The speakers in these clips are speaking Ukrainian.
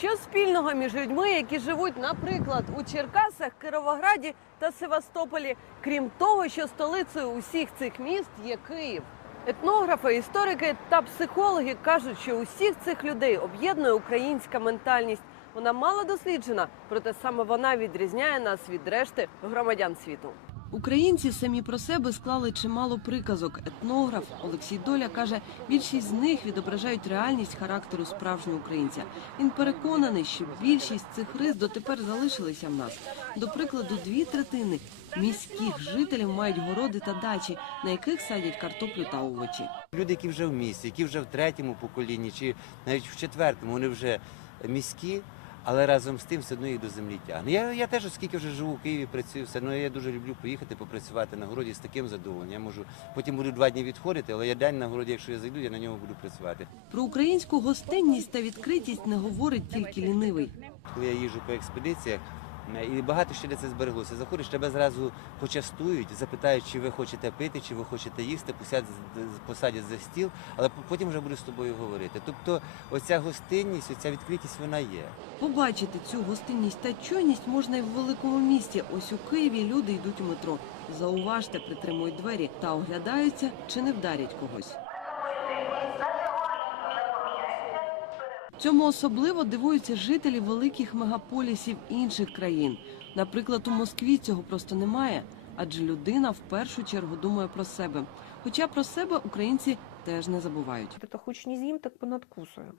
Що спільного між людьми, які живуть, наприклад, у Черкасах, Кировограді та Севастополі, крім того, що столицею усіх цих міст є Київ? Етнографи, історики та психологи кажуть, що усіх цих людей об'єднує українська ментальність. Вона мало досліджена, проте саме вона відрізняє нас від решти громадян світу. Українці самі про себе склали чимало приказок. Етнограф Олексій Доля каже, більшість з них відображають реальність характеру справжнього українця. Він переконаний, що більшість цих рис дотепер залишилися в нас. До прикладу, дві третини міських жителів мають городи та дачі, на яких садять картоплю та овочі. Люди, які вже в місті, які вже в третьому поколінні, чи навіть в четвертому, вони вже міські, але разом з тим все одно їх до землі тягне. Я, я теж, оскільки вже живу в Києві, працюю, все одно я дуже люблю поїхати попрацювати на городі з таким задоволенням. Я можу потім буду два дні відходити, але я день на городі, якщо я зайду, я на ньому буду працювати. Про українську гостинність та відкритість не говорить тільки лінивий. Коли я їжджу по експедиціях, і багато ще де це збереглося. Заходиш, тебе зразу почастують, запитають, чи ви хочете пити, чи ви хочете їсти, посадять, посадять за стіл, але потім вже буду з тобою говорити. Тобто, оця гостинність, оця відкритість, вона є. Побачити цю гостинність та чуйність можна і в великому місті. Ось у Києві люди йдуть у метро. Зауважте, притримують двері та оглядаються, чи не вдарять когось. Цьому особливо дивуються жителі великих мегаполісів інших країн. Наприклад, у Москві цього просто немає, адже людина в першу чергу думає про себе. Хоча про себе українці теж не забувають. Вот это хоть не з'їм, так понадкусаю.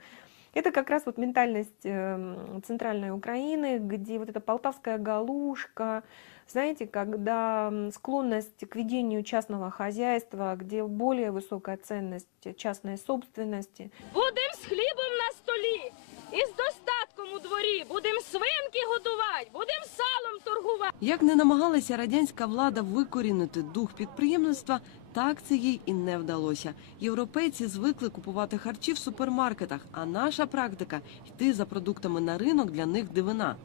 Это как раз вот ментальность эм, центральной Украины, где вот эта полтавская галушка, знаете, когда м, склонность к ведению частного хозяйства, где более высокая ценность частной собственности. Будем з хлібом на столі і з достатком у дворі. Будем свинки годувати, будем салом торгувати. Як не намагалася радянська влада викорінити дух підприємництва, так це їй і не вдалося. Європейці звикли купувати харчі в супермаркетах, а наша практика йти за продуктами на ринок для них дивина.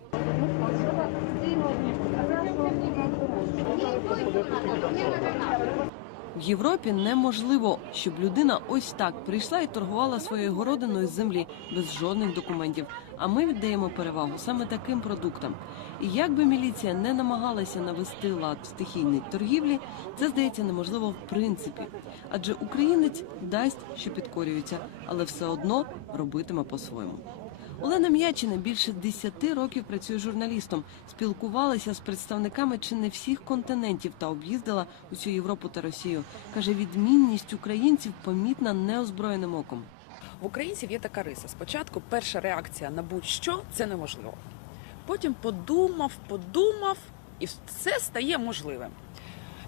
В Європі неможливо, щоб людина ось так прийшла і торгувала своєю городиною з землі без жодних документів. А ми віддаємо перевагу саме таким продуктам. І як би міліція не намагалася навести лад в стихійній торгівлі, це здається неможливо в принципі. Адже українець дасть, що підкорюється, але все одно робитиме по-своєму. Олена М'ячина більше 10 років працює журналістом, спілкувалася з представниками чи не всіх континентів та об'їздила усю Європу та Росію. каже, відмінність українців помітна неозброєним оком. В українців є така риса. Спочатку перша реакція на будь-що це неможливо. Потім подумав, подумав, і все стає можливим.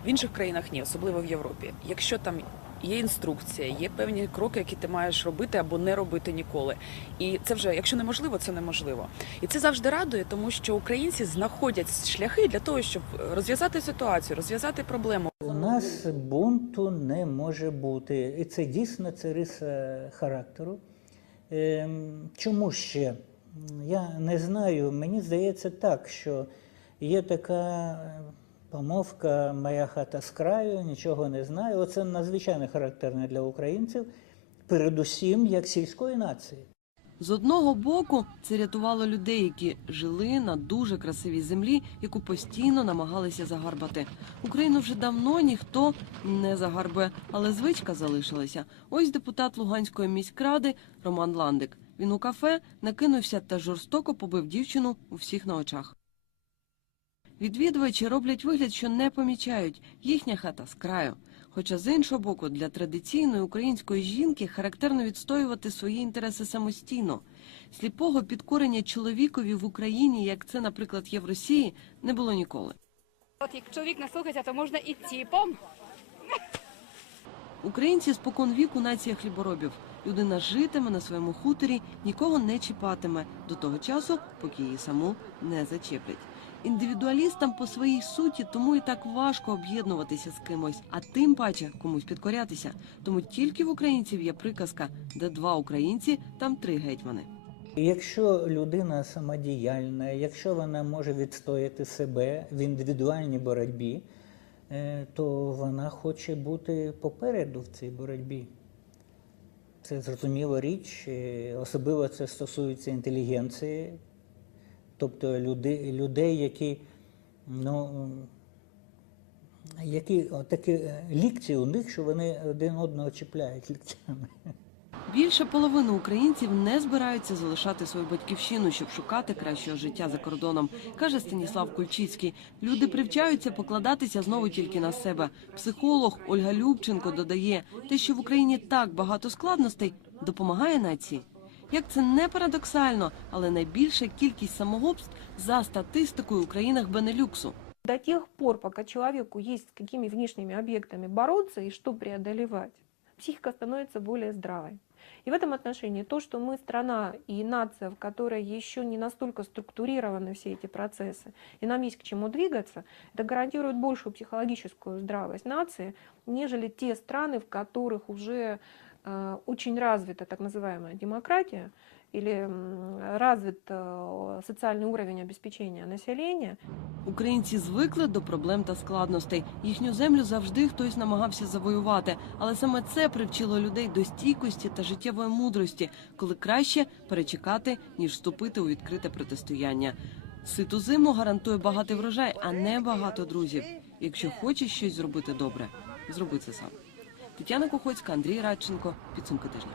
В інших країнах ні, особливо в Європі. Якщо там є інструкція, є певні кроки, які ти маєш робити або не робити ніколи. І це вже, якщо неможливо, це неможливо. І це завжди радує, тому що українці знаходять шляхи для того, щоб розв'язати ситуацію, розв'язати проблему. У нас бунту не може бути. І це дійсно це риса характеру. Ем, Чому ще? Я не знаю. Мені здається так, що є така помовка Моя хата з краю, нічого не знаю. Оце надзвичайно характерне для українців, передусім як сільської нації. З одного боку, це рятувало людей, які жили на дуже красивій землі, яку постійно намагалися загарбати. Україну вже давно ніхто не загарбує, але звичка залишилася. Ось депутат Луганської міськради Роман Ландик. Він у кафе накинувся та жорстоко побив дівчину у всіх на очах. Відвідувачі роблять вигляд, що не помічають їхня хата з краю. Хоча з іншого боку, для традиційної української жінки характерно відстоювати свої інтереси самостійно. Сліпого підкорення чоловікові в Україні, як це, наприклад, є в Росії, не було ніколи. От як чоловік не слухається, то можна і ціпом. Українці спокон віку нація хліборобів. Людина житиме на своєму хуторі, нікого не чіпатиме до того часу, поки її саму не зачеплять. Індивідуалістам по своїй суті тому і так важко об'єднуватися з кимось, а тим паче комусь підкорятися. Тому тільки в українців є приказка, де два українці, там три гетьмани. Якщо людина самодіяльна, якщо вона може відстояти себе в індивідуальній боротьбі, е, то вона хоче бути попереду в цій боротьбі. це зрозуміла річ, особливо це стосується інтелігенції, тобто людей, людей які, ну, які такі лікці у них, що вони один одного чіпляють ліктями. Більше половини українців не збираються залишати свою батьківщину, щоб шукати кращого життя за кордоном, каже Станіслав Кульчицький. Люди привчаються покладатися знову тільки на себе. Психолог Ольга Любченко додає, те, що в Україні так багато складностей, допомагає нації. Як це не парадоксально, але найбільша кількість самогубств за статистикою у країнах Бенелюксу. До тех пор, пока человеку есть с какими внешними объектами бороться и что преодолевать, психика становится более здравой. И в этом отношении то, что мы страна и нация, в которой еще не настолько структурированы все эти процессы, и нам есть к чему двигаться, это гарантирует большую психологическую здравость нации, нежели те страны, в которых уже э, очень развита так называемая демократия или м, развит э, социальный уровень обеспечения населения, Українці звикли до проблем та складностей. Їхню землю завжди хтось намагався завоювати, але саме це привчило людей до стійкості та життєвої мудрості, коли краще перечекати ніж вступити у відкрите протистояння. Ситу зиму гарантує багатий врожай, а не багато друзів. Якщо хочеш щось зробити добре, зроби це сам. Тетяна Кохоцька, Андрій Радченко. Підсумки тижня.